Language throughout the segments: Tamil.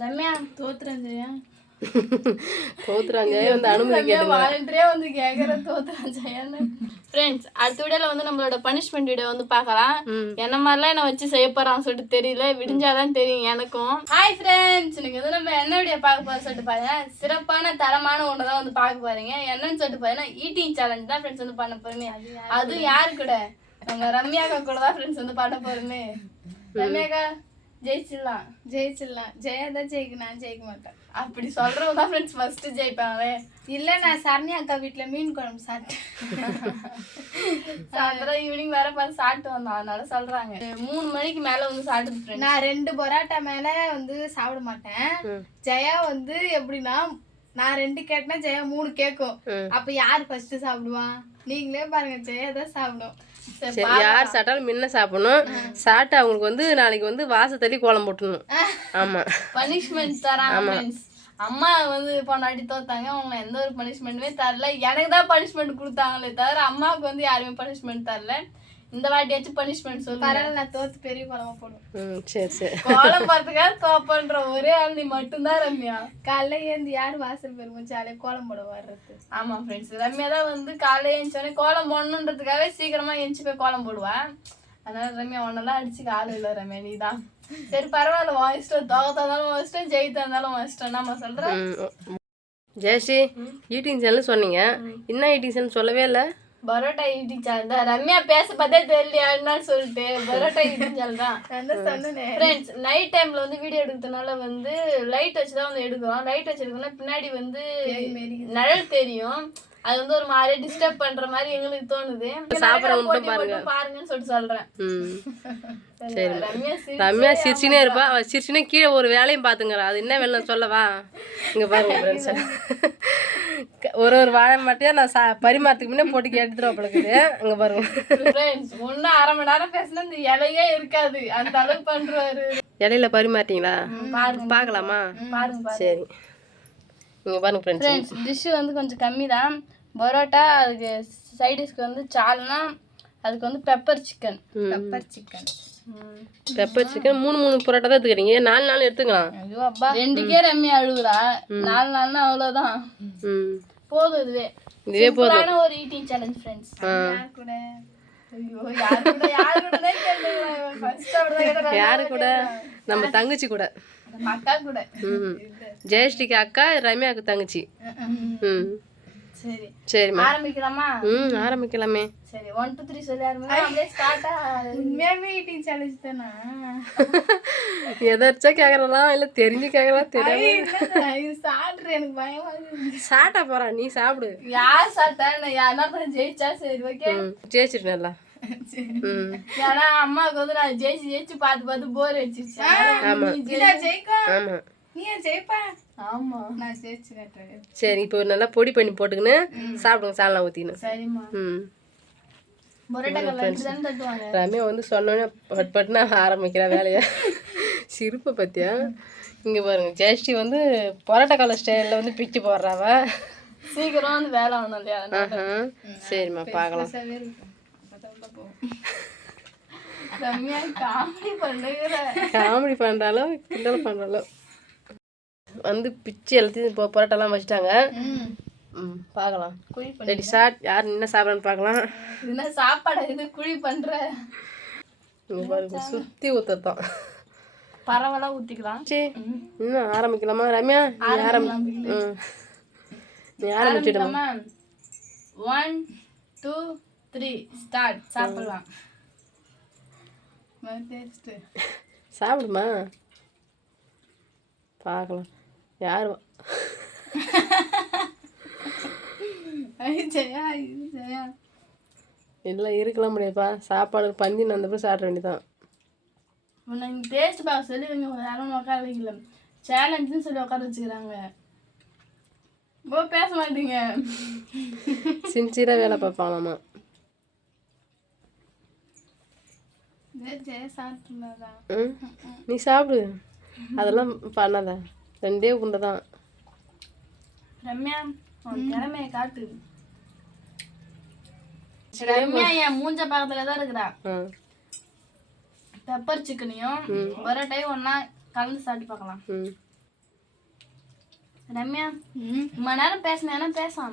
ரம்யா தோத்துறேன் ஜெயா. தோத்துறாங்க வந்து அனுமதி வாலண்டியரா வந்து கேக்குற தோத்துறேன் ஜெயான்னு. ஃப்ரெண்ட்ஸ், அடுத்த வீடியோல வந்து நம்மளோட பனிஷ்மெண்ட் வீடியோ வந்து பார்க்கலாம். என்ன மாதிரிலாம் என்ன வச்சு செய்ய போறான்னு சொல்லிட்டு தெரியல, விடிஞ்சாதான் தெரியும் எனக்கும். ஹாய் ஃப்ரெண்ட்ஸ், இன்னைக்கு வந்து நம்ம என்ன வீடியோ பார்க்க போறோம் சொல்லிட்டு பாருங்க, சிறப்பான தரமான ஒன்று தான் வந்து பார்க்க போறீங்க. என்னன்னு சொல்லிட்டு பாருங்கன்னா ஈட்டிங் சேலஞ்ச் தான் ஃப்ரெண்ட்ஸ் வந்து பண்ண போறீங்க. அதுவும் யாரு கூட? நம்ம ரம்யாக்கா கூட தான் ஃப்ரெண்ட்ஸ் வந்து பண்ண போறோமே. ரம்யாக்கா ஜெயிச்சிடலாம். ஜெயா தான் ஜெயிக்க, நான் ஜெயிக்க மாட்டேன். அப்படி சொல்றவங்க தான் ஃப்ரெண்ட்ஸ் ஃபர்ஸ்ட் ஜெயிப்பாங்களே. இல்ல, நான் சரண்யா அக்கா வீட்டுல மீன் குழம்பு சாப்பிட்டேன். சாயந்தரம் ஈவினிங் வேற பார்த்து சாப்பிட்டு வந்தோம், அதனால சொல்றாங்க 3 மணிக்கு மேல வந்து சாப்பிட்டு. நான் 2 பரோட்டா மேல வந்து சாப்பிட மாட்டேன். ஜெயா வந்து எப்படின்னா, நான் 2 கேட்டேன்னா ஜெயா 3 கேட்கும். அப்ப யார் ஃபர்ஸ்ட் சாப்பிடுவான்? நீங்களே பாருங்க, ஜெயா தான் சாப்பிடும். சரி, யார் சாப்பிட்டாலும் முன்ன சாப்பிடணும். சாப்பிட்டு அவங்களுக்கு வந்து நாளைக்கு வந்து வாசத்தள்ளி கோலம் போட்டணும். ஆமா, பனிஷ்மெண்ட் தராங்க. அம்மா வந்து பொண்ணாடி தோத்தாங்க, அவங்க எந்த ஒரு பனிஷ்மெண்ட்டுமே தரல. எனக்கு தான் பனிஷ்மெண்ட் கொடுத்தாங்களே தவிர அம்மாவுக்கு வந்து யாருமே பனிஷ்மெண்ட் தரல. இந்த வாட்டியாச்சும் பனிஷ்மெண்ட் சொல்லு. பரவாயில்ல, நான் தோத்து பெரிய குழம்பு போடுவேன். சரி சரி, கோலம் போறதுக்காக தோப்பன்ற ஒரே ஆள் நீ மட்டும்தான் ரம்யா. காலைல ஏந்து யார் வாசல் பெருமிச்சு ஜாலியாக கோலம் போட வர்றது? ஆமா ஃப்ரெண்ட்ஸ், ரம்யா தான் வந்து காலைல ஏஞ்சோடனே கோலம் போடணுன்றதுக்காகவே சீக்கிரமா எஞ்சி போய் கோலம் போடுவேன். அதனால ரம்யா ஒன்னெல்லாம் அடிச்சுக்க ஆள் இல்லை ரம்யா, நீ தான். சரி பரவாயில்ல, உன் இஷ்டம். தோகத்தா இருந்தாலும் உன் இஷ்டம், ஜெயித்தா இருந்தாலும் உன் இஷ்டம். நம்ம சொல்றேன். ஜெயஸ்ரீ, ஈட்டிங் சேனல் சொன்னீங்க, என்ன ஈட்டிங் சேனல் சொல்லவே இல்லை? பரோட்டா ஈட்டிங் சேனல் தான். ரம்யா பேச பார்த்தே தெரியலையா என்னன்னு சொல்லிட்டு பரோட்டா ஈட்டிங் சேனல் தான். ஃப்ரெண்ட்ஸ், நைட் டைம்ல வந்து வீடியோ எடுக்கிறதுனால வந்து லைட் வச்சுதான் வந்து எடுக்கிறோம். லைட் வச்சு எடுக்கணும்னா பின்னாடி வந்து நிழல் தெரியும். அது வந்து ஒரு மாதிரி டிஸ்டர்ப் பண்ற மாதிரி எங்களுக்கு தோணுது. பாருங்கன்னு சொல்லிட்டு சொல்றேன். ரம்யா சிரிச்சுனே இருப்பா. அவ சிரிச்சுனே கீழே ஒரு வேலையும் பாத்துங்கறா. அது என்ன வேலை சொல்லவா? இங்க பாருங்க ஃப்ரெண்ட்ஸ், ஒரு வாழை மட்டும் நான் பரிமாறதுக்கு முன்னே போட்டு கேட்டுட்டு இருக்குது. அங்க பாருங்க ஃப்ரெண்ட்ஸ், ஒன்னும் 1/2 மணி நேரம் பேசினா இந்த இலையே இருக்காது, அந்த அளவுக்கு பண்றாரு. இலையில பரிமாறிட்டீங்களா? பாக்கலாமா? பாருங்க. சரி, இங்க பாருங்க ஃப்ரெண்ட்ஸ், டிஷ் வந்து கொஞ்சம் கம்மி தான். பரோட்டா, அதுக்கு சைடிஷ்க்கு வந்து சால்னா, அதுக்கு வந்து pepper chicken. Pepper chicken 3 parotta தான் எடுத்துக்கிறீங்க. 4 எடுத்துக்கலாம். ஐயோ அப்பா, 2க்கே ரம்யா அழுகுறா. 4 அவ்வளவுதான். போதும், இதுவே போதும். ஒரு ஈட்டிங் சேலஞ்ச் ஃப்ரெண்ட்ஸ். யாரு கூட? நம்ம தங்கச்சி கூட, அக்கா கூட. ஜெயஸ்ரீக்கு அக்கா, ரம்யாவுக்கு தங்கச்சி. சரி சரி, ஆரம்பிக்கலாமா? ஆரம்பிக்கலாமே. சரி, 1 2 3 சொல்லி ஆரம்பிங்க. ஸ்டார்ட். உண்மையாவே ஈட்டிங் சேலஞ்ச் தானா? எதர்ச்சா கேக்குறலாம் இல்ல தெரிஞ்சு கேக்குறலாம் தெரியல. சாப்பிடுற, எனக்கு பயமா இருக்கு. சாப்பிட்டா போறா, நீ சாப்பிடு. யார் சாப்பிட்டா யாருன்னா ஜெயிச்சா சரி, ஓகே. ஜெயிச்சிட்டு நல்லா. ஏன்னா அம்மாவுக்கு வந்து நான் ஜெயிச்சு பார்த்து போர் அடிச்சிருச்சு. ஆமா, ஆமா, நீ ஜெயிப்பா. ஆமா, நான் ஜெயிச்சுறேன். சரி, இப்போ நல்லா பொடி பண்ணி போட்டுக்கின்னு சாப்பிடுங்க, சால்னா ஊத்தின்னு. சரிம்மா. ரம்யா வந்து சொன்னோன்னே பட்டுனா ஆரம்பிக்கிறா வேலையா. சிரிப்பை பத்தியா? இங்க பாருங்க, ஜெயஸ்ரீ வந்து பரோட்டா கால ஸ்டைல்ல வந்து பிச்சு போடுறாவ. சீக்கிரம் வந்து வேலை ஆகணும் இல்லையா? சரிம்மா, பார்க்கலாம். காமெடி பண்றாலும் கிண்டல் பண்றாலும் வந்து பிச்சு எல்லாத்தையும் இப்போ பரோட்டாலாம் வச்சுட்டாங்க. பார்க்கலாம். Ready start. யார் என்ன சாப்பிட்றான்னு பார்க்கலாம். என்ன சாப்பாடு இது குழி பண்ற? இங்க பாருங்க, சுத்தி ஊத்தத்தான். பரவலா ஊத்திக்கலாம். சரி, இன்னும் ஆரம்பிக்கலாமா ரம்யா? நீ ஆரம்பிச்சிடுமா? 1 2 3 ஸ்டார்ட். சாப்பிடலாம். சாப்பிடுமா, பார்க்கலாம் யார். இல்லை, இருக்கலாம் முடியாதுப்பா. சாப்பாடு பந்தி வந்தப்போ சாப்பிட வேண்டியதான். நீங்கள் டேஸ்ட் பார்க்க சொல்லி யாரும் உட்கார வைக்கல, சேலஞ்சுன்னு சொல்லி உட்கார வச்சுக்கிறாங்க. பேச மாட்டீங்க, சின்சியராக வேலை பார்ப்பாங்களாமா. நீ சாப்பிடு, அதெல்லாம் பண்ணாத. 2 உருண்டை தான். ரம்யா, திறமையை காட்டு. ரம்யா என் மூஞ்ச பக்கத்துல தான் இருக்கிறா. பெப்பர் சிக்கனையும் பரோட்டையும் ஒன்னா கலந்து சாப்பிட்டு பார்க்கலாம். ரம்யா ரொம்ப நேரம் பேசினேன்னா பேசாம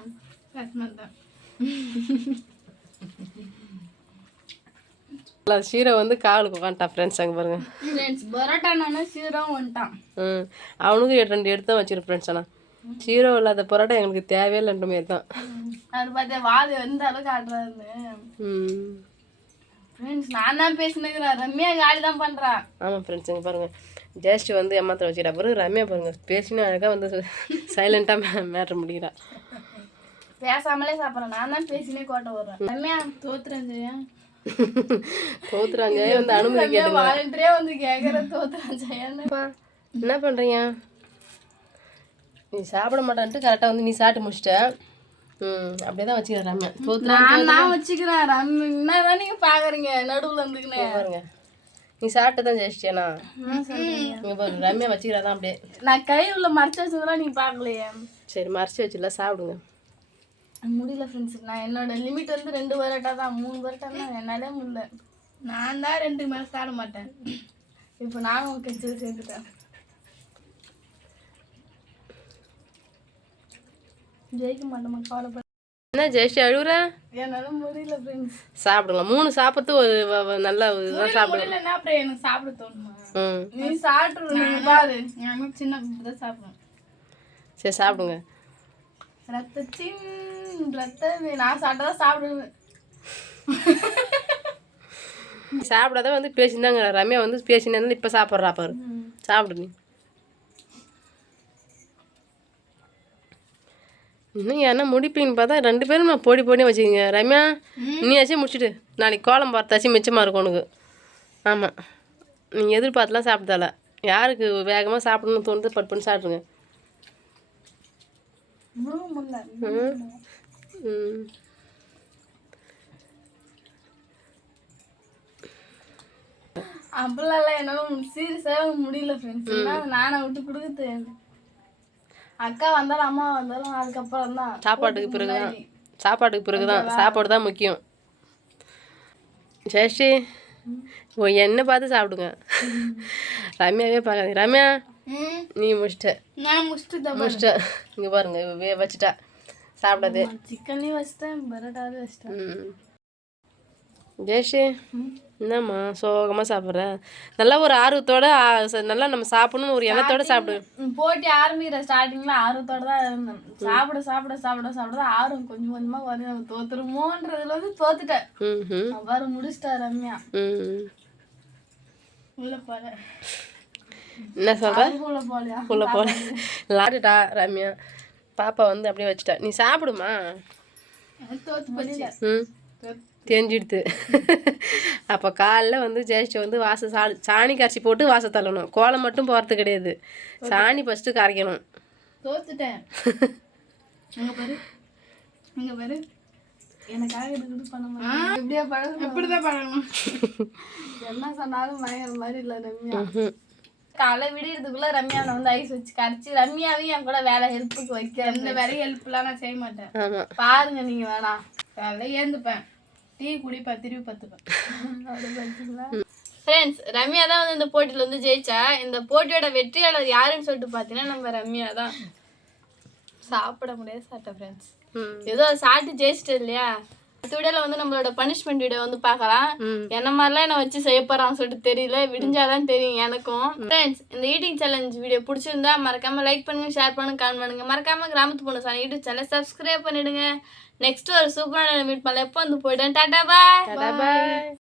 பேச மாட்டேன். ஷீரோ வந்து காவலுக்கு உட்காந்துட்டான் ஃப்ரெண்ட்ஸ். அங்கே பாருங்க ஃப்ரெண்ட்ஸ் பரோட்டானா சீரம் வந்துட்டான். அவனுக்கும் 2 எடுத்து தான் வச்சிரு ஃப்ரெண்ட்ஸ். ஆனால் ஷீரோ இல்லாத பரோட்டா எங்களுக்கு தேவையே இல்லைன்ற மாரி தான். அது பார்த்தா வாது எந்த அளவுக்கு ஆடுறாருன்னு. ஃப்ரெண்ட்ஸ் நான் தான் பேசினுக்கிறேன், ரம்யா காலி தான் பண்ணுறா. ஆமாம் ஃப்ரெண்ட்ஸ், இங்கே பாருங்கள் ஜெயஸ்ரீ வந்து ஏமாத்திர வச்சுட்டா. பிறகு ரம்யா பாருங்கள் பேசினா அழகாக வந்து சைலண்ட்டாக மேட்ரு முடிகிறா. பேசாமலே சாப்பிட்றேன், நான் தான் பேசினே கோட்டை விடுறேன். ரம்யா தோத்துறேன் ஜெயா. தோத்துறான் ஜெயா வந்து அனுமதி கேட்டு வாலண்டியரே வந்து கேட்குறேன் தோத்துறேன் ஜெயான்னு. என்ன பண்ணுறீங்க? நீ சாப்பிட மாட்டான்ட்டு கரெக்டாக வந்து நீ சாப்பிட்டு முடிச்சிட்ட. அப்படியே தான் வச்சுக்கிறேன் ரம்யா. நான் தான் வச்சுக்கிறேன் ரம்யா. என்னதான் நீங்கள் பார்க்குறீங்க நடுவில் இருந்துக்குன்னு பாருங்க. நீ சாப்பிட்டு தான் ஜெயிச்சிட்டியாண்ணா. இங்கே பாருங்க ரம்யா வச்சுக்கிறதான் அப்படியே. நான் கை உள்ள மறைச்சி வச்சதெல்லாம் நீங்கள் பார்க்கலையே. சரி மறைச்சி வச்சுல சாப்பிடுங்க. முடியல ஃப்ரெண்ட்ஸ், நான் என்னோட லிமிட் வந்து 2 பரோட்டா தான். 3 பரோட்டா தான் என்னாலே முடியல. நான் தான் 2 மேலே சாப்பிட மாட்டேன். இப்போ நானும் கட்சியில் சேர்த்துட்டேன். ஜெயிக்க மாட்டோமா கவலைப்பட. என்ன ஜெயஸ்ரீ அழுகுற? என்னால முடியல ஃப்ரெண்ட்ஸ். சாப்பிடுங்க 3 சாப்பிட்டு ஒரு நல்ல இதுதான் சாப்பிடுங்க. என்ன அப்புறம் எனக்கு சாப்பிட தோணுமா? நீ சாப்பிட்ரு பாரு, எனக்கு சின்ன தான் சாப்பிடுவேன். சரி சாப்பிடுங்க. ரத்தத்தின் நான் சாப்பிட்டா சாப்பிடுவேன். சாப்பிடாத வந்து பேசியிருந்தாங்க. ரம்யா வந்து பேசினா இப்போ சாப்பிட்றா பாரு. சாப்பிடு நீ. இன்னும் என்ன முடிப்பீங்கன்னு பார்த்தா 2 பேரும் நான் போடி வச்சுக்கிங்க. ரம்யா நீயாச்சும் முடிச்சுட்டு நாளைக்கு கோலம் பார்த்தாச்சும் மிச்சமாக இருக்கும் உனக்கு. ஆமாம் நீங்கள் எதிர்பார்த்துலாம் சாப்பிட்டால. யாருக்கு வேகமாக சாப்பிடணும்னு தோணுது பட் பண்ணி சாப்பிடுங்க. அப்படிலாம் என்னால சீரியஸாக முடியல ஃப்ரெண்ட்ஸ். நானை விட்டு கொடுக்குது. அக்கா வந்தாலும் அம்மா வந்தாலும் அதுக்கப்புறம் தான் சாப்பாட்டுக்கு பிறகுதான் சாப்பாடு தான் முக்கியம். ஜெயஸ்ரீ என்ன பார்த்து சாப்பிடுங்க. ரம்யாவே பார்க்காதீங்க. ரம்யா நீ முடிச்சிட்ட. இங்கே பாருங்க வச்சுட்டா சாப்பிடாது. சிக்கன்லேயும் வச்சுட்டேன், பரோட்டாவே வச்சுட்டேன். ஜெயஸ்ரீ என்னம்மா சோகமாக சாப்பிட்ற? நல்லா ஒரு ஆர்வத்தோட நல்லா நம்ம சாப்பிடணும்னு ஒரு எண்ணத்தோட சாப்பிடு. போட்டி ஆரம்பிக்கிற ஸ்டார்டிங்கில் ஆர்வத்தோட தான் இருந்தேன். சாப்பிட ஆர்வம் கொஞ்சம் கொஞ்சமாக வரும். நம்ம தோத்துருமோன்றதுல வந்து தோத்துட்டேன். அவ்வாறு முடிச்சிட்டா ரம்யா. உள்ள போல என்ன சொல்ற? உள்ள போல லாட்டுட்டா ரம்யா. பாப்பா வந்து அப்படியே வச்சுட்டா. நீ சாப்பிடுமா? தோத்து போச்சு. தெரிஞ்சிடுது. அப்போ காலைல வந்து ஜெயஸ்ரீ வந்து சாணி கரைச்சி போட்டு வாசல் தள்ளணும். கோலம் மட்டும் போகிறது கிடையாது, சாணி ஃபஸ்ட்டு கரைக்கணும். தோத்துட்டேன். இங்கே பாரு எனக்காக இது பண்ண மாட்டேன். எப்படியா பழகணும்? எப்படிதான் பழகணும்? என்ன சொன்னாலும் பயங்கர மாதிரி இல்லை ரம்யா. காலை விடுறதுக்குள்ள ரம்யாவை வந்து ஐஸ் வச்சு கரைச்சி ரம்யாவையும் என் கூட வேலை ஹெல்ப்புக்கு வைக்க. எந்த வேலையும் ஹெல்ப்லாம் நான் செய்ய மாட்டேன். பாருங்க நீங்க வேணாம். காலையில் ஏந்துப்பேன், டீ குடிப்பேன், திருப்பி பத்துப்பேன். ஃப்ரெண்ட்ஸ் ரம்யா தான் வந்து இந்த போட்டியில் வந்து ஜெயிச்சா. இந்த போட்டியோட வெற்றியாளர் யாருன்னு சொல்லிட்டு பார்த்தீங்கன்னா நம்ம ரம்யா தான். சாப்பிட முடியாது சாப்பிட்டேன் ஃப்ரெண்ட்ஸ். ஏதோ சாப்பிட்டு ஜெயிச்சிட்டு இல்லையா. அடுத்த வீடியோவில் வந்து நம்மளோட பனிஷ்மெண்ட் வீடியோ வந்து பார்க்கலாம். என்ன மாதிரிலாம் என்ன வச்சு செய்ய போகிறான்னு சொல்லிட்டு தெரியல, விடிஞ்சாதான் தெரியும் எனக்கும். ஃப்ரெண்ட்ஸ் இந்த ஈட்டிங் சேலஞ்ச் வீடியோ பிடிச்சிருந்தா மறக்காமல் லைக் பண்ணுங்கள், ஷேர் பண்ணுங்கள், கமெண்ட் பண்ணுங்கள். மறக்காமல் கிராமத்து பொண்ணு சார் யூடியூப் சேனலை சப்ஸ்கிரைப் பண்ணிவிடுங்க. நெக்ஸ்ட் ஒரு சூப்பரான மீட் பண்ணல எப்போ வந்து போயிட்டேன். டாடா பாய்.